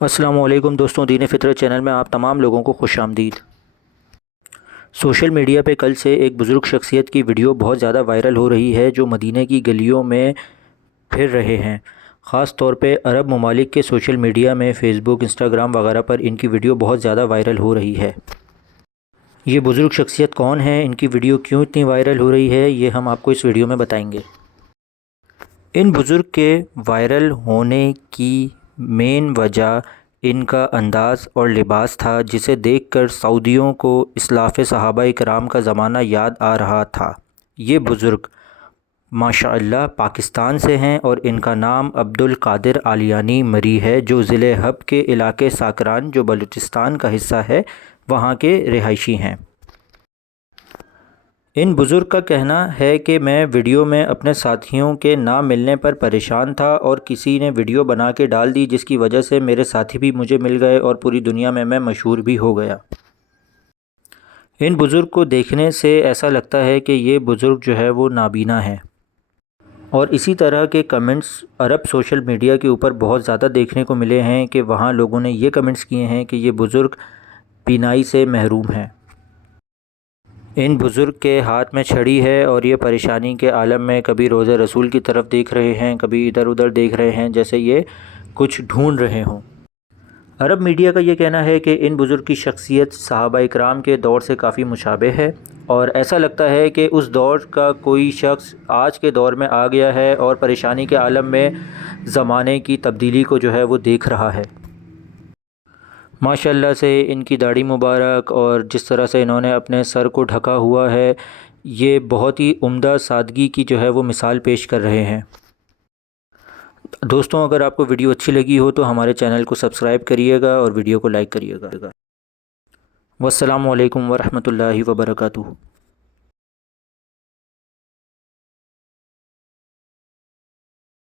السلام علیکم دوستوں، دین فطرت چینل میں آپ تمام لوگوں کو خوش آمدید۔ سوشل میڈیا پہ کل سے ایک بزرگ شخصیت کی ویڈیو بہت زیادہ وائرل ہو رہی ہے جو مدینہ کی گلیوں میں پھر رہے ہیں۔ خاص طور پہ عرب ممالک کے سوشل میڈیا میں فیس بک، انسٹاگرام وغیرہ پر ان کی ویڈیو بہت زیادہ وائرل ہو رہی ہے۔ یہ بزرگ شخصیت کون ہے، ان کی ویڈیو کیوں اتنی وائرل ہو رہی ہے، یہ ہم آپ کو اس ویڈیو میں بتائیں گے۔ ان بزرگ کے وائرل ہونے کی مین وجہ ان کا انداز اور لباس تھا، جسے دیکھ کر سعودیوں کو اسلاف صحابہ کرام کا زمانہ یاد آ رہا تھا۔ یہ بزرگ ماشاءاللہ پاکستان سے ہیں اور ان کا نام عبدالقادر عالیانی مری ہے، جو ضلع حب کے علاقے ساکران جو بلوچستان کا حصہ ہے وہاں کے رہائشی ہیں۔ ان بزرگ کا کہنا ہے کہ میں ویڈیو میں اپنے ساتھیوں کے نہ ملنے پر پریشان تھا اور کسی نے ویڈیو بنا کے ڈال دی، جس کی وجہ سے میرے ساتھی بھی مجھے مل گئے اور پوری دنیا میں مشہور بھی ہو گیا۔ ان بزرگ کو دیکھنے سے ایسا لگتا ہے کہ یہ بزرگ جو ہے وہ نابینا ہے، اور اسی طرح کے کمنٹس عرب سوشل میڈیا کے اوپر بہت زیادہ دیکھنے کو ملے ہیں کہ وہاں لوگوں نے یہ کمنٹس کیے ہیں کہ یہ بزرگ بینائی سے محروم ہیں۔ ان بزرگ کے ہاتھ میں چھڑی ہے اور یہ پریشانی کے عالم میں کبھی روضہ رسول کی طرف دیکھ رہے ہیں، کبھی ادھر ادھر دیکھ رہے ہیں، جیسے یہ کچھ ڈھونڈ رہے ہوں۔ عرب میڈیا کا یہ کہنا ہے کہ ان بزرگ کی شخصیت صحابہ اکرام کے دور سے کافی مشابہ ہے، اور ایسا لگتا ہے کہ اس دور کا کوئی شخص آج کے دور میں آ گیا ہے اور پریشانی کے عالم میں زمانے کی تبدیلی کو جو ہے وہ دیکھ رہا ہے۔ ماشاءاللہ سے ان کی داڑھی مبارک اور جس طرح سے انہوں نے اپنے سر کو ڈھکا ہوا ہے، یہ بہت ہی عمدہ سادگی کی جو ہے وہ مثال پیش کر رہے ہیں۔ دوستوں، اگر آپ کو ویڈیو اچھی لگی ہو تو ہمارے چینل کو سبسکرائب کریے گا اور ویڈیو کو لائک کریے گا۔ والسلام علیکم ورحمۃ اللہ وبرکاتہ۔